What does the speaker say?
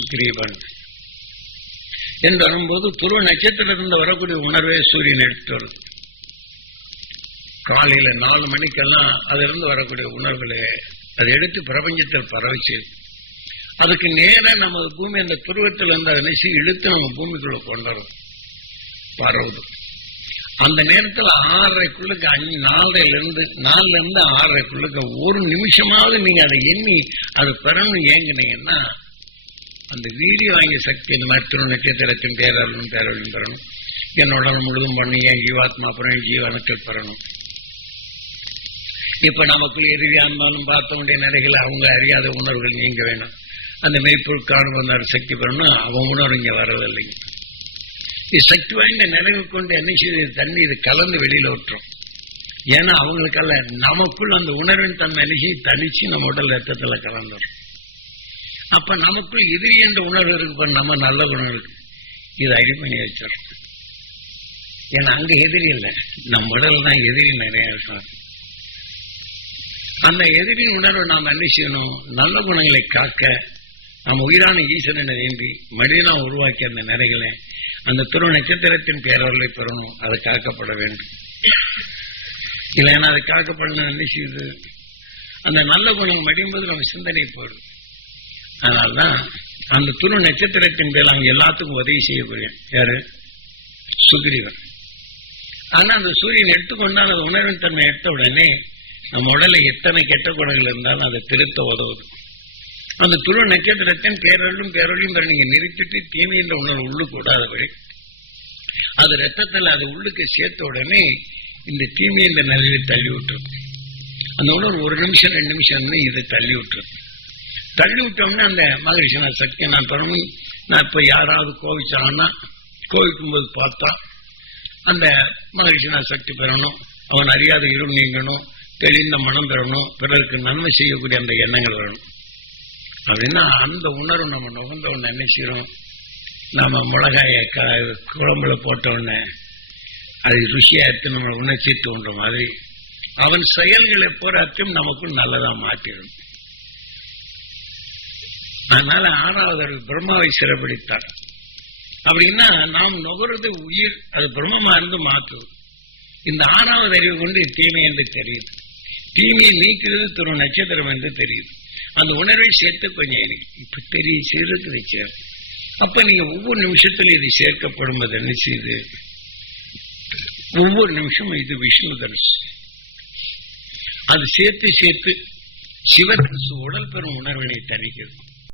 சுக்ரீவன் என்று வரும்போது துருவ நட்சத்திரத்திலிருந்து வரக்கூடிய உணர்வே சூரியன் எடுத்து வருது. காலையில 4 மணிக்கெல்லாம் அதிலிருந்து வரக்கூடிய உணர்வுகளே அதை எடுத்து பிரபஞ்சத்தில் பரவச்சு அதுக்கு நேரம் நமது பூமி அந்த துருவத்தில் இருந்து அதை நெசி இழுத்து நம்ம பூமிக்குள்ள கொண்டு பரவுது. அந்த நேரத்தில் 6:30க்குள்ளுக்கு 4லிருந்து 6:30க்குள்ளுக்கு ஒரு நிமிஷமாவது நீங்க அதை எண்ணி அதை பெறணும் ஏங்கினீங்கன்னா அந்த வீடியோ வாங்கிய சக்தி இந்த மாதிரி துருவ நட்சத்திரத்தின் பேரலும் பெறணும். என்னோட முழுதும் பண்ணி என் ஜீவாத்மா பெறணும், ஜீவனுக்கள் பெறணும். இப்ப நமக்குள்ள எதிரியா இருந்தாலும் பார்த்த வேண்டிய நிலைகளை அவங்க அறியாத உணர்வுகள் நீங்க வேணும். அந்த மெய்ப்பொருட்கான உணர்வு சக்தி பெறணும். அவன் உணர்வு இங்க வரவில்லைங்க. இது சக்தி வாய்ந்த நிலைவு கொண்டு என்ன செய்து தண்ணி இது கலந்து வெளியில விட்டுரும். ஏன்னா அவங்களுக்கல்ல நமக்குள் அந்த உணர்வின் தன்மை என்ன தனிச்சு நம்ம உடல் ரத்தத்துல கலந்துடும். அப்ப நமக்குள் எதிரி என்ற உணர்வு இருக்கு, நம்ம நல்ல குணம் இருக்கு, இது அடிப்பணி வச்சிடும். ஏன்னா அங்க எதிரி இல்லை, நம்ம உடல் தான் எதிரி நிறைய இருக்கும். அந்த எதிரி உணர்வை நாம் என்ன செய்யணும்? நல்ல குணங்களை காக்க நம்ம உயிரான ஈஸ்வரனை வேண்டி மனிதனா உருவாக்கிய அந்த நிறைகளை அந்த துருவ நட்சத்திரத்தின் பேரவர்களை பெறணும். அது காக்கப்பட வேண்டும். இல்லைன்னா அது காக்கப்படணும் என்ன செய்யுது? அந்த நல்ல குணம் மடியும்போது நம்ம சிந்தனை போயிடும். அதனால்தான் அந்த துருவ நட்சத்திரத்தின் பேர் அவங்க எல்லாத்துக்கும் உதவி செய்யக்கூடிய யாரு? சுக்ரீவன். ஆனா அந்த சூரியன் எடுத்துக்கொண்டால் அந்த உணர்வின் தன்மை எடுத்த உடனே நம்ம உடலை எத்தனை கெட்ட குணங்கள் இருந்தாலும் அதை திருத்த உதவுது. அந்த துருவ நட்சத்திரத்தின் பேரொழியும் நீங்க நிறுத்திட்டு தீமை என்ற உணர்வு உள்ளு கூடாதபடி அது ரத்தத்தில் அது உள்ளுக்கு சேர்த்த உடனே இந்த தீமை என்ற நிலையில தள்ளி விட்டுரும். அந்த உணர்வு 1 நிமிஷம் 2 நிமிஷம் இது தள்ளி விட்டுரும். தள்ளி விட்டோம்னா அந்த மகிழ்ச்சி நான் சக்தி நான் பண்ணணும். நான் இப்ப யாராவது கோவிச்சாங்கன்னா கோவிக்கும் போது பார்த்தா அந்த மகிழ்ச்சி நான் சக்தி பெறணும், அவன் அறியாத இருள் நீங்கணும், தெளிந்த மனம் பெறணும், பிறருக்கு நன்மை செய்யக்கூடிய அந்த எண்ணங்கள் வரணும். அப்படின்னா அந்த உணர்வு நம்ம நுகர்ந்த உடனே என்ன செய்யறோம்? நாம மிளகாய குழம்புல போட்ட உடனே அது ருசியா எடுத்து நம்ம உணர்ச்சி தோன்ற மாதிரி அவன் செயல்களை போராட்டம் நமக்குள் நல்லதா மாற்றிடும். அதனால 6வது பிரம்மாவை சிறப்பிடித்தார். அப்படின்னா நாம் நுகர்றது உயிர், அது பிரம்மமா இருந்து மாற்றுது. இந்த 6வது அறிவு கொண்டு தீமை என்று தெரியுது. தீமையை நீக்கிறது துருவ நட்சத்திரம் என்று தெரியுது. அந்த உணர்வை சேர்த்து கொஞ்சம் இப்ப பெரிய சிறுக்கு வச்சார். அப்ப நீங்க ஒவ்வொரு நிமிஷத்துல இது சேர்க்கப்படும் போது என்ன செய்யுது? ஒவ்வொரு நிமிஷமும் இது விஷ்ணு தனுஷ் அது சேர்த்து சிவதனுசு உடல் பெறும் உணர்வினை தணிக்கிறது.